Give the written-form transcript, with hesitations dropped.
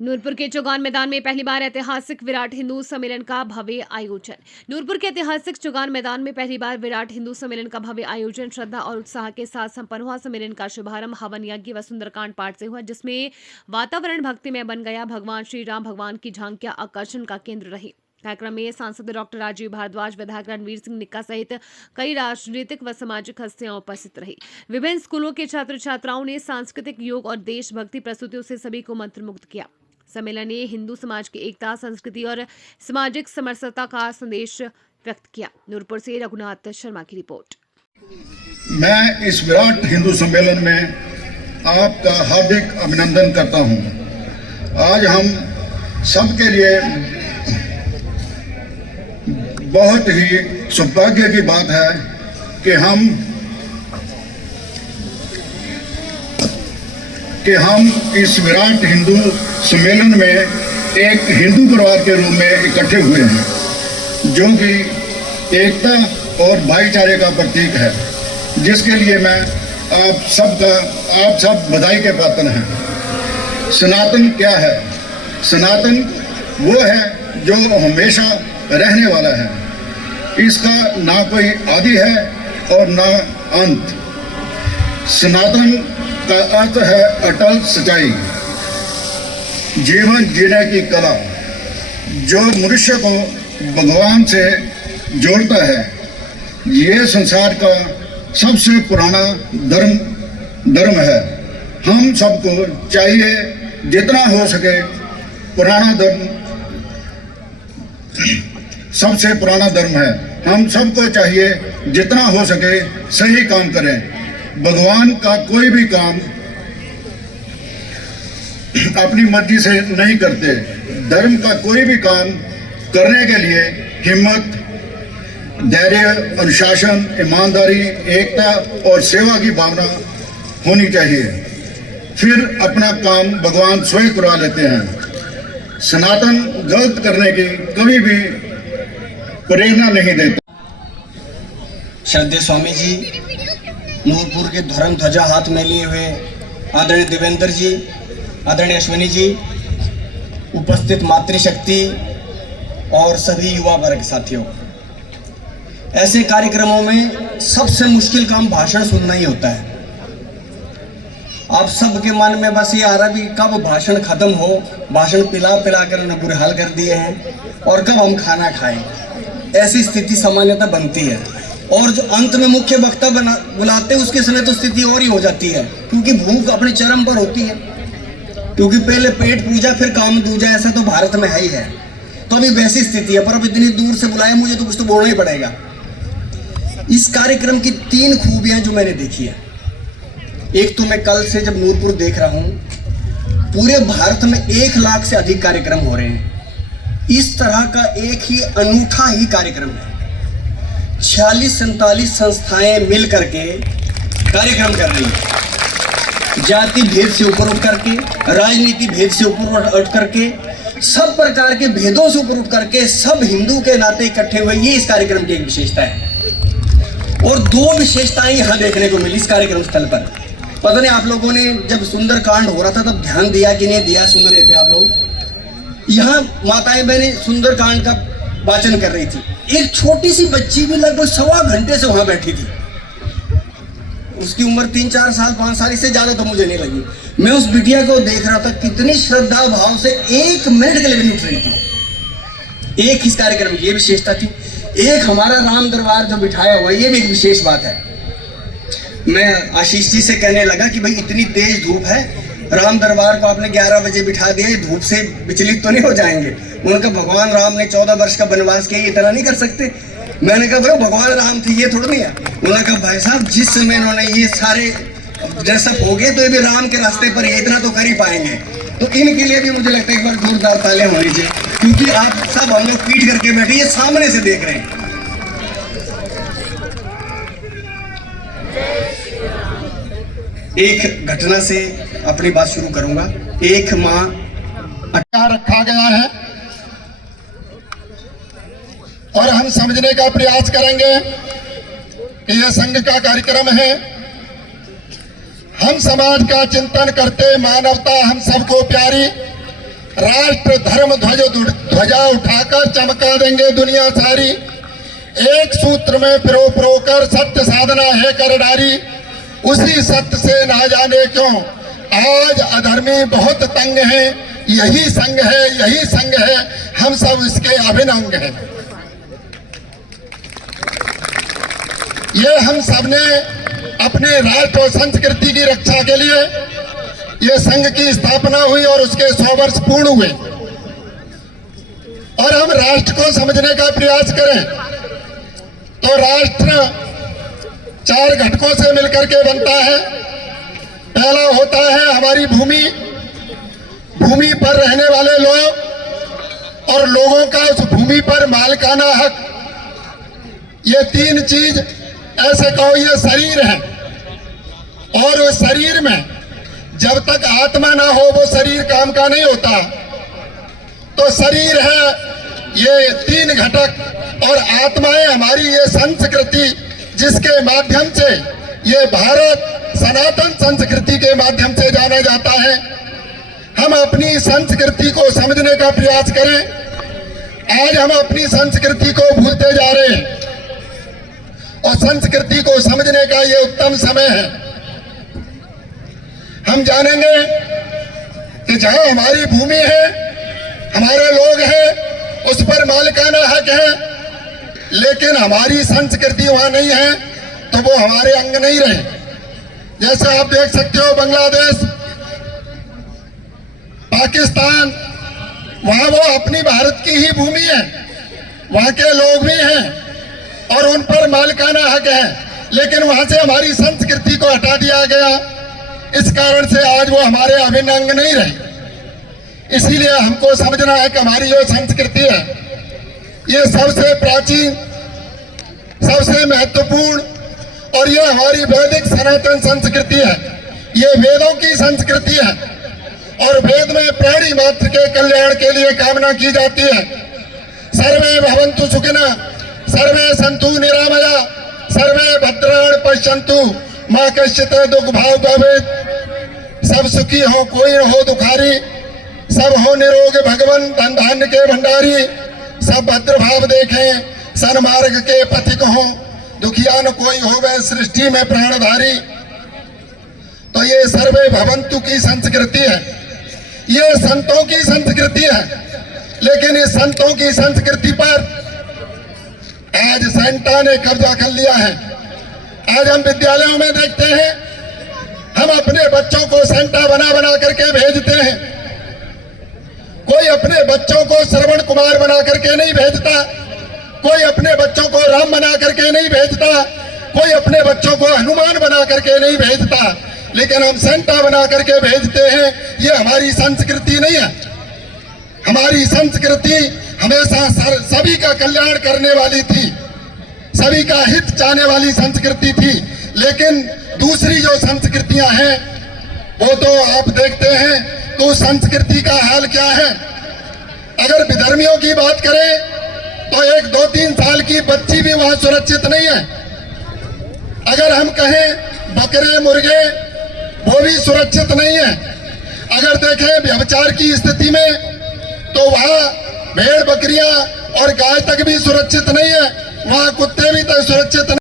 नूरपुर के चौगान मैदान में पहली बार ऐतिहासिक विराट हिंदू सम्मेलन का भव्य आयोजन। नूरपुर के ऐतिहासिक चौगान मैदान में पहली बार विराट हिंदू सम्मेलन का भव्य आयोजन श्रद्धा और उत्साह के साथ संपन्न हुआ। सम्मेलन का शुभारंभ हवन यज्ञ व सुंदरकांड पाठ से हुआ, जिसमें वातावरण भक्तिमय बन गया। भगवान श्री राम भगवान की झांकियां आकर्षण का केंद्र रही। कार्यक्रम में सांसद डॉक्टर राजीव भारद्वाज, विधायक रणवीर सिंह निक्का सहित कई राजनीतिक व सामाजिक हस्तियां उपस्थित रही। विभिन्न स्कूलों के छात्र छात्राओं ने सांस्कृतिक योग और देशभक्ति प्रस्तुतियों से सभी को मंत्रमुग्ध किया। सम्मेलन ने हिंदू समाज की एकता, संस्कृति और सामाजिक समरसता का संदेश व्यक्त किया। नूरपुर से रघुनाथ शर्मा की रिपोर्ट। मैं इस विराट हिंदू सम्मेलन में आपका हार्दिक अभिनंदन करता हूं। आज हम सबके लिए बहुत ही सौभाग्य की बात है कि हम इस विराट हिंदू सम्मेलन में एक हिंदू परिवार के रूप में इकट्ठे हुए हैं, जो कि एकता और भाईचारे का प्रतीक है, जिसके लिए मैं आप सब बधाई के पात्र हैं। सनातन क्या है? सनातन वो है जो हमेशा रहने वाला है। इसका ना कोई आदि है और ना अंत। सनातन का अर्थ है अटल सच्चाई, जीवन जीने की कला, जो मनुष्य को भगवान से जोड़ता है। ये संसार का सबसे पुराना धर्म है। हम सबको चाहिए जितना हो सके पुराना धर्म सबसे पुराना धर्म है। हम सबको चाहिए जितना हो सके सही काम करें। भगवान का कोई भी काम अपनी मर्जी से नहीं करते। धर्म का कोई भी काम करने के लिए हिम्मत, धैर्य, अनुशासन, ईमानदारी, एकता और सेवा की भावना होनी चाहिए। फिर अपना काम भगवान स्वयं करवा लेते हैं। सनातन गलत करने की कभी भी प्रेरणा नहीं देता। श्रद्धेय स्वामी जी, नूरपुर के धर्म ध्वजा हाथ में लिए हुए आदरणीय देवेंद्र जी, आदरणीय अश्विनी जी, उपस्थित मातृशक्ति और सभी युवा वर्ग साथियों, ऐसे कार्यक्रमों में सबसे मुश्किल काम भाषण सुनना ही होता है। आप सबके मन में बस ये आ रहा भी कब भाषण खत्म हो, भाषण पिला कर न बुरे हाल कर दिए हैं, और कब हम खाना खाएं। ऐसी स्थिति सामान्यतः बनती है, और जो अंत में मुख्य वक्ता बुलाते हैं उसके समय तो स्थिति और ही हो जाती है, क्योंकि भूख अपने चरम पर होती है। क्योंकि पहले पेट पूजा फिर काम दूजा, ऐसा तो भारत में है ही है। तो अभी वैसी स्थिति है, पर अब इतनी दूर से बुलाए मुझे तो कुछ तो बोलना ही पड़ेगा। इस कार्यक्रम की 3 खूबियां जो मैंने देखी है। एक तो मैं कल से जब नूरपुर देख रहा हूं, पूरे भारत में 1 लाख से अधिक कार्यक्रम हो रहे हैं। इस तरह का एक ही अनूठा ही कार्यक्रम है। 46-47 संस्थाएं मिल करके कार्यक्रम कर रही हैं। जाति भेद से ऊपर उठ करके, राजनीति भेद से ऊपर उठ करके, सब प्रकार के भेदों से ऊपर उठ करके सब हिंदू के नाते इकट्ठे हुए, ये इस कार्यक्रम की एक विशेषता है। और 2 विशेषताएं यहां देखने को मिली इस कार्यक्रम स्थल पर। पता नहीं आप लोगों ने जब सुंदरकांड हो रहा था तब ध्यान दिया कि नहीं दिया, सुन रहे थे आप लोग। यहाँ माताएं बहनें सुंदरकांड का वाचन कर रही थी। एक छोटी सी बच्ची भी लगभग 1.25 घंटे से वहां बैठी थी। उसकी उम्र 3-4 साल 5 साल, इससे ज्यादा तो मुझे नहीं लगी। मैं उस बिटिया को देख रहा था, कितनी श्रद्धा भाव से 1 मिनट के लिए भी नहीं उठ रही थी। एक इस कार्यक्रम की ये विशेषता थी। एक हमारा राम दरबार जो बिठाया हुआ, ये भी एक विशेष बात है। मैं आशीष जी से कहने लगा कि भाई इतनी तेज धूप है, राम दरबार को आपने 11 बजे बिठा दिया, धूप से विचलित तो नहीं हो जाएंगे? उनका भगवान राम ने 14 वर्ष का वनवास किया, इतना नहीं कर सकते? मैंने कहा भाई भगवान राम थे, ये थोड़ा नहीं है। उन्होंने कहा भाई साहब, जिस समय इन्होंने ये सारे ड्रेसअप हो गए तो ये भी राम के रास्ते पर ये इतना तो कर ही पाएंगे। तो इनके लिए भी मुझे लगता है एक बार जोरदार तालियां होनी चाहिए, क्योंकि आप सब हम लोग पीठ करके बैठे, ये सामने से देख रहे हैं। एक घटना से अपनी बात शुरू करूंगा। एक माँ रखा गया है और हम समझने का प्रयास करेंगे कि यह संघ का कार्यक्रम है। हम समाज का चिंतन करते, मानवता हम सबको प्यारी, राष्ट्र धर्म ध्वजा उठाकर चमका देंगे दुनिया सारी। एक सूत्र में पिरो कर सत्य साधना है कर डारी। उसी सत्य से ना जाने क्यों आज अधर्मी बहुत तंग है। यही संग है हम सब इसके अभिन्न अंग हैं। ये हम सब ने अपने राष्ट्र और संस्कृति की रक्षा के लिए ये संघ की स्थापना हुई और उसके 100 वर्ष पूर्ण हुए। और हम राष्ट्र को समझने का प्रयास करें तो राष्ट्र 4 घटकों से मिलकर के बनता है। पहला होता है हमारी भूमि, भूमि पर रहने वाले लोग और लोगों का उस भूमि पर मालिकाना हक। ये 3 चीज ऐसे कहो ये शरीर है। और उस शरीर में जब तक आत्मा ना हो वो शरीर काम का नहीं होता। तो शरीर है ये 3 घटक और आत्माएं हमारी ये संस्कृति जिसके माध्यम से ये भारत सनातन संस्कृति के माध्यम से जाना जाता है। हम अपनी संस्कृति को समझने का प्रयास करें। आज हम अपनी संस्कृति को भूलते जा रहे हैं और संस्कृति को समझने का ये उत्तम समय है। हम जानेंगे कि जहां हमारी भूमि है, हमारे लोग हैं, उस पर मालिकाना हक है, लेकिन हमारी संस्कृति वहां नहीं है तो वो हमारे अंग नहीं रहे। जैसे आप देख सकते हो बांग्लादेश, पाकिस्तान, वहां वो अपनी भारत की ही भूमि है, वहां के लोग भी हैं और उन पर मालिकाना हक है, लेकिन वहां से हमारी संस्कृति को हटा दिया गया। इस कारण से आज वो हमारे अभिन्न अंग नहीं रहे। इसीलिए हमको समझना है कि हमारी जो संस्कृति है ये सबसे प्राचीन, सबसे महत्वपूर्ण और ये हमारी वैदिक सनातन संस्कृति है। ये वेदों की संस्कृति है और वेद में प्राणी मात्र के कल्याण के लिए कामना की जाती है। सर्वे भवन्तु सुखिनः, सर्वे सन्तु निरामया, सर्वे भद्राणि पश्यन्तु मां कश्चित् दुख भाव भवेत्। सब सुखी हो, कोई न हो दुखारी, सब हो निरोग भगवन धन धान्य के भंडारी। सब भद्र भाव देखें, सन्मार्ग के पथिक हो, दुखिया न कोई हो वह सृष्टि में प्राणधारी। तो ये सर्वे भवन्तु की संस्कृति है, ये संतों की संस्कृति है। लेकिन इस संतों की संस्कृति पर आज सेंटा ने कब्जा कर लिया है। आज हम विद्यालयों में देखते हैं, हम अपने बच्चों को सेंटा बना करके भेजते हैं। कोई अपने बच्चों को श्रवण कुमार बना करके नहीं भेजता, कोई अपने बच्चों को राम बना करके नहीं भेजता, कोई अपने बच्चों को हनुमान बना करके नहीं भेजता, लेकिन हम सेंटा बना करके भेजते हैं। ये हमारी संस्कृति नहीं है। हमारी संस्कृति हमेशा सभी का कल्याण करने वाली थी, सभी का हित चाहने वाली संस्कृति थी। लेकिन दूसरी जो संस्कृतियां हैं वो तो आप देखते हैं तो संस्कृति का हाल क्या है। अगर विधर्मियों की बात करें तो 1, 2, 3 साल की बच्ची भी वहां सुरक्षित नहीं है। अगर हम कहें बकरे मुर्गे वो भी सुरक्षित नहीं है। अगर देखें व्यभिचार की स्थिति में तो वहां भेड़ बकरियां और गाय तक भी सुरक्षित नहीं है, वहां कुत्ते भी तक सुरक्षित नहीं।